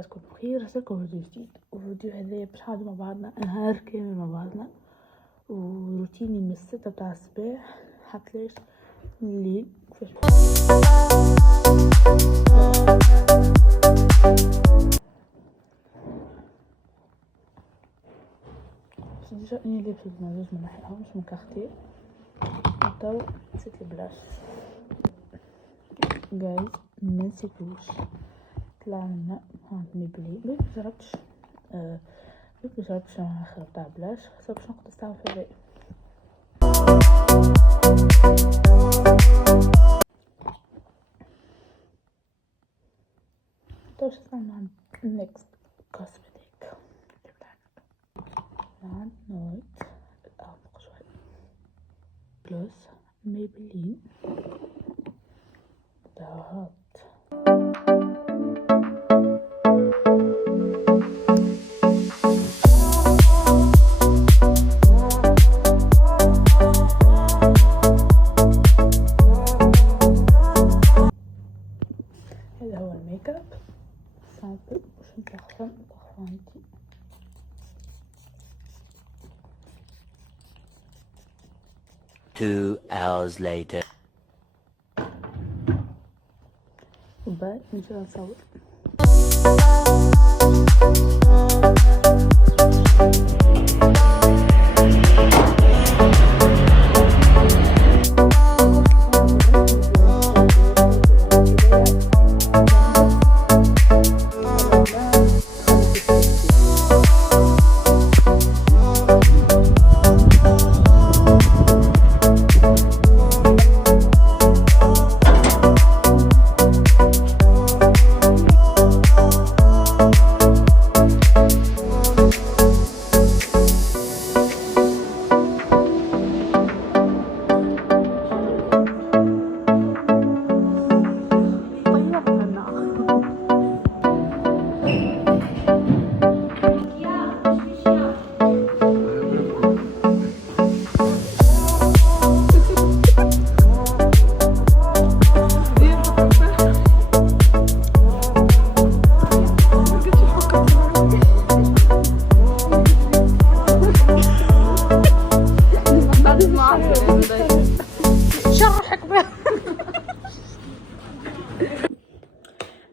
راسكم بخير، راسلكم فيديو جديد. وفيديو هذايا باش نقعدو مع بعضنا نهار كامل مع بعضنا، وروتيني من 6 تاع الصباح حتى الليل. ديجا اني لابسه المازوج ما نحيهمش من كارتي، وتو نسيت البلاش جايز، ما نسيتوش. طلع لنا هاد ميبلي ما جربتش نخرب تاع بلاش، خاصة باش نقدر نستعمل في الباقي. توش نستعمل عند نيكست كوسمتيك عند نويت الأعمق شوي بلس ميبلين دهات. هذا هو الميك اب سامبل باش نطخن طخانتي. Two hours later. وبعد نجي نصور.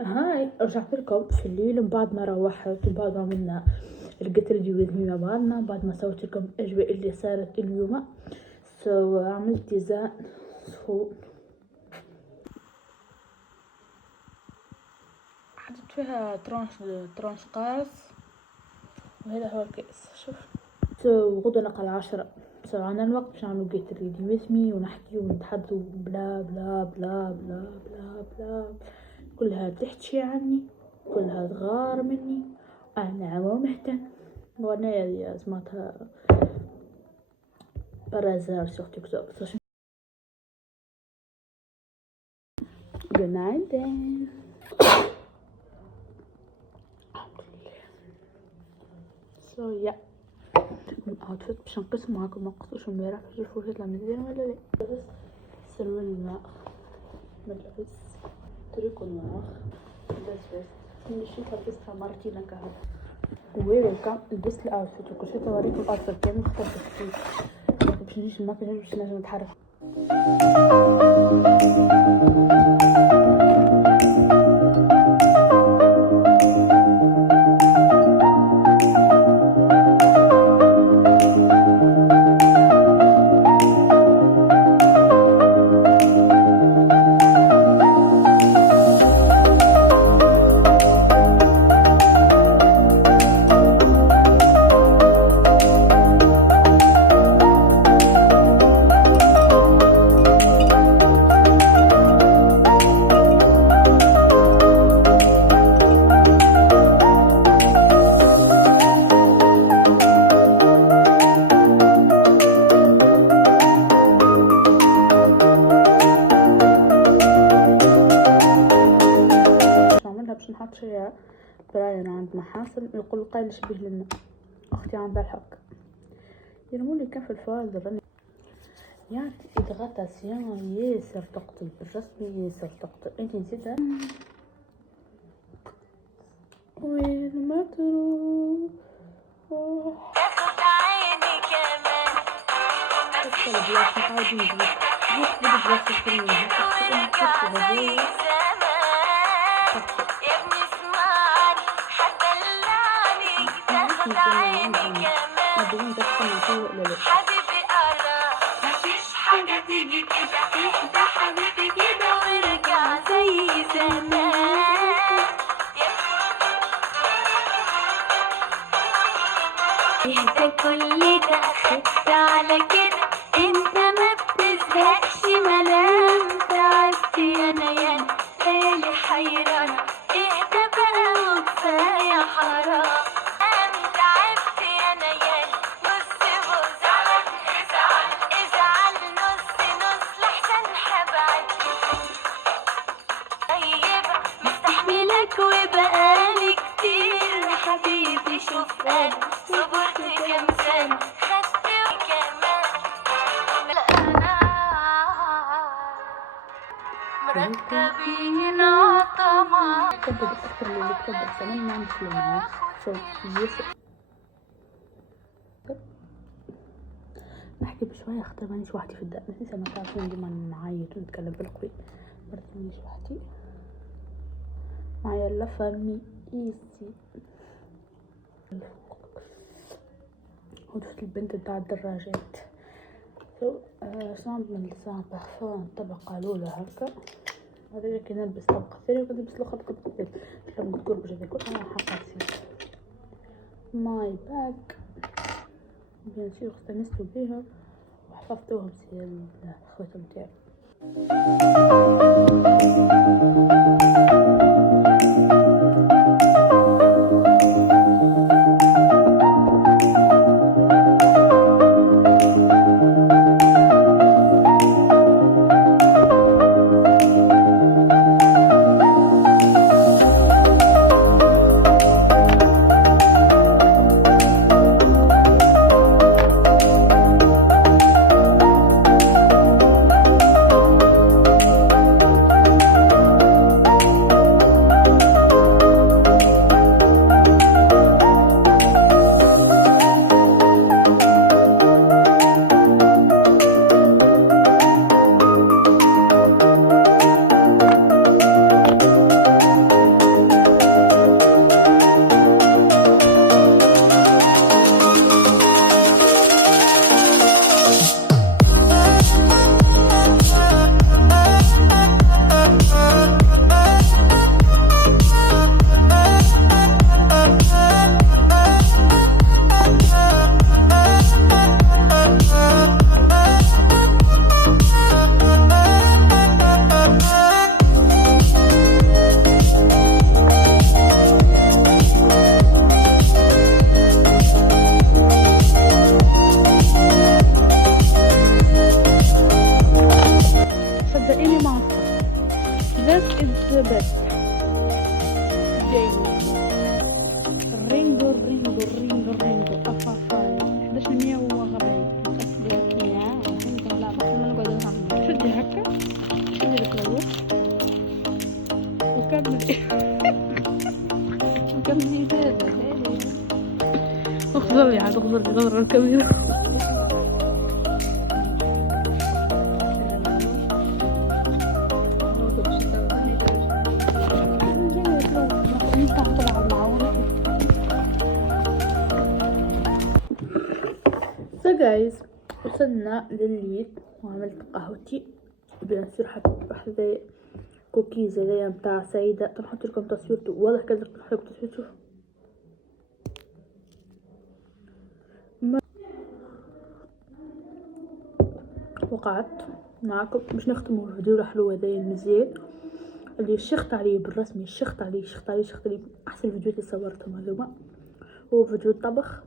هاي رجعت لكم في الليل من بعد ما روحت، وبعد ما عملنا لقيت الفيديو مع بعضنا، بعد ما سويت لكم الاجواء اللي صارت اليوم. عملت ديزاين سخون، حطيت فيها ترانش قارص، وهذا هو الكيس. شوف غدا نقل 10 عنا الوقت باش نعملو جيت ريدي ويزمي ونحكي ونتحدثوا بلا بلا بلا بلا بلا بلا. كلها تحكي عني، كلها تغار مني، انا مو مهتم. وانا يا سمعتها برازار sur TikTok. Good night then. So yeah, الاوتفيت باش نقسم معاكم. ما قصتوش امبارح باش نشوفوا يطلع مزيان ولا لا. سروال الماء ملبس تريكو نوار لبس فيست نمشي لبستها مرتين هكا. ويلكم لبست الاوتفيت وكل شيء. توريكم الاوتفيت كامل اخترت فيه باش نجيش الماكياج باش نجم نتحرك. نحط شويه براين عند محاسن يقول قايل شبيه لنا. اختي عندها الحق يرمولي كان في الفوازر يعني إدغاتاسيون ياسر تقتل بالرسمي، ياسر تقتل. انت نسيتها وين ما تروح تاخد عيني كمان بلاش متعودين ونرجع زي زمان يا ابني اسمعني حدلعني تاخد عيني كمان حبيبي قرب مفيش حاجة تيجي كده اهدى حبيبي كده وارجع زي زمان اهدى كل ده خدت على كده انت ما بتزهقش ملام تعبت يا نيان ليالي حيرانة اهدى بقى وكفاية حرام تعبت يا نيان نص وزعل ازعل نص لحسن هبعد طيبة مستحملك وبقالي كتير حبيبي شوف انا صبرت كام سنة خدت كمان انا مركبين طمع كنت بتأخر اللي كتب السنين ما مسلمة نحكي بشوية اختار مانيش وحدي في الدق نسيسة ما تعرفون ديما نعيط ونتكلم بالقوي برضه مانيش وحدي معايا لفامي ايسي وشفت البنت بتاع الدراجات صعب من لسان بارفان طبقة الأولى هكا هذا كي نلبس طبقة ثانية وكنت نلبس لخط كنت لما تقول بجد يكون أنا حقاسي ماي باك بنسير اختنستو بيها وحفظتوهم زي الخواتم متاعي اخضر عاد اخضر الكاميرا جايز وصلنا للليل وعملت قهوتي بنصير حتى واحدة كوكيز هذيا متاع سيدة تنحط لكم تصويرته واضح كذا تنحط لكم تصويرته وقعدت معاكم باش نختموا الفيديو الحلو هذايا المزيان اللي شخت عليه بالرسمي شخت عليه احسن الفيديوهات اللي صورتهم هذوما هو فيديو الطبخ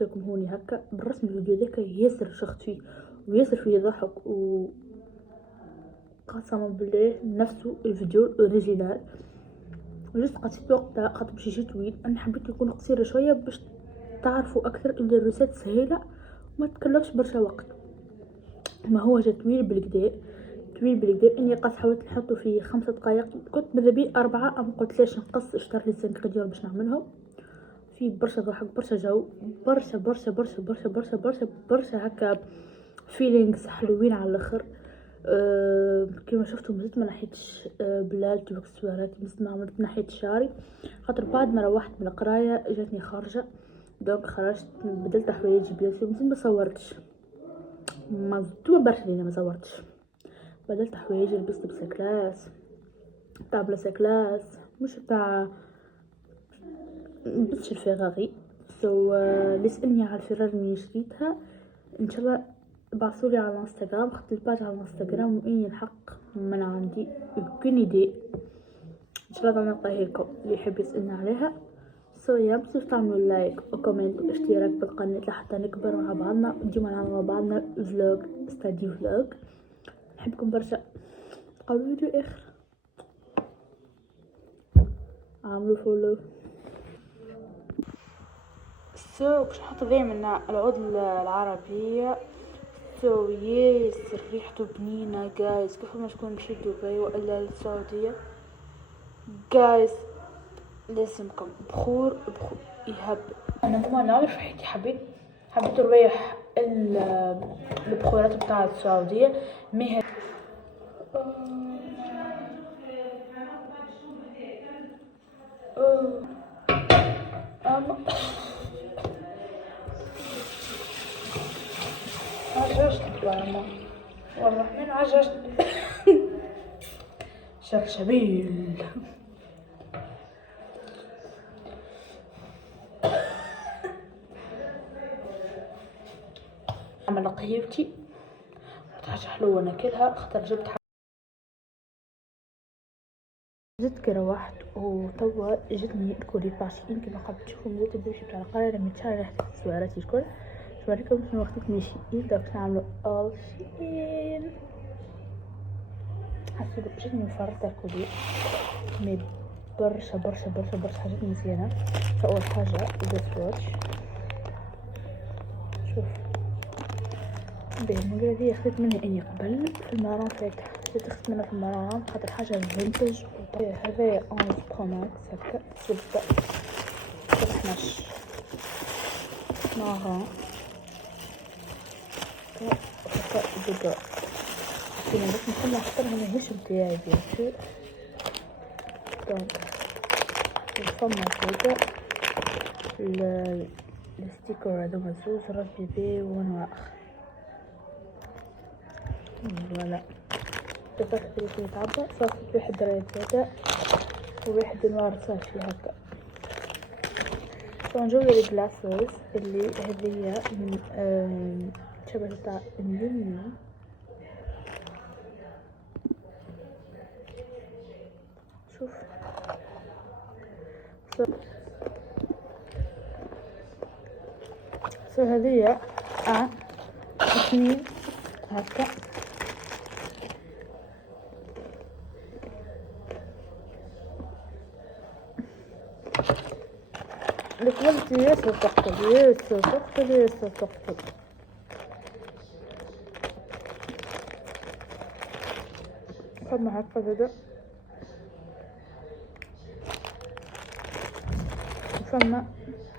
لكم هوني هكا بالرسم الفيديو ذاك ياسر شخت فيه وياسر فيه ضحك و قسما بالله نفسه الفيديو الاوريجينال جست قصيت وقتها خاطر باش يجي طويل انا حبيت يكون قصير شويه باش تعرفوا اكثر ان الريسات سهيله وما تكلفش برشا وقت ما هو جا طويل بالكدا طويل بالكدا. اني قاس حاولت نحطه في 5 دقائق، كنت ماذا بي 4، ام قلت ليش نقص. اشتريت لي الزنكريدير باش نعملهم في برشا ضحك، برشا جو، برشا برشا برشا برشا برشا برشا برشا هكا فيلينغز حلوين على الاخر. كما شفتوا مازلت ما نحيتش بلالتي واكسسواراتي، مازلت ما عملت نحيت شعري، خاطر بعد ما روحت من القرايه جاتني خارجه، دونك خرجت بدلت حوايجي بياسي، مازلت ما صورتش، ما زدتو برشا لينا ما صورتش. بدلت حوايجي، لبست لبسه كلاس تاع بلاصه كلاس، مش تاع لبستش الفيراري. اللي سألني على الفيراري اللي شريتها ان شاء الله بعثولي على الانستغرام، خدت الباج على الانستغرام واني الحق من عندي كل ايدي ان شاء الله نلقاها لكم اللي يحب يسألني عليها. يا متنسوش تعملوا لايك وكومنت واشتراك بالقناة لحتى نكبر مع بعضنا، ديما نعمل مع بعضنا فلوج ستادي فلوج. نحبكم برشا، قبل فيديو اخر عملوا فولو. باش نحط دايما العطلة العربية. ياسر ريحته بنينة جايز، كيف ما تكون مشيت دبي ولا السعودية جايز لازمكم بخور يهب. انا ما نعرف في حياتي حبيت نريح البخورات بتاع السعودية مهر. عججت والله من عججت شرشبيل. عمل قهيوتي حاجة حلوة ناكلها، خاطر زدت كي روحت وتوا جتني الكوري باشي. يمكن ما قبل تشوفوا زدت البيبي بتاع القراية لما تشعر ريحة سواراتي الكل. شواريكم شنو وقتك ماشي يبدأ باش نعملو all sheen. حسيت جتني مفرطة الكوري مي برشا برشا برشا برشا حاجات مزيانة. فأول حاجة زيت واتش، شوف بيه هذه اخذت منها اني قبل في المارون فاتح، اخذت منها في المارون خاطر حاجة فينتج. هذايا 11 برو ماكس هكا زبدة 12 مارون هكا زبدة. كنا بس نخلي خاطرها ماهيش متاعي بيان سور. دونك الفما زبدة الستيكر هذوما زوز راس بيبي ونوار فوالا. دفعت اللي يتعبى صافي واحد راية زيادة وواحد نوار صافي هكا. نجوز الجلاسوز اللي هذيا من شبه تاع النيني. شوف هذيا 2 هكا. الكواليتي ياسر تقتل ياسر تقتل ياسر تقتل. فما هكا زادا وفما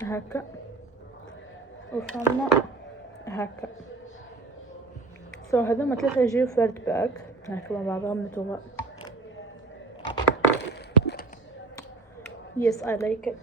هكا وفما هكا. هذوما 3 يجيو فرد باك هكا مع بعضهم نتوما. Yes, I like it.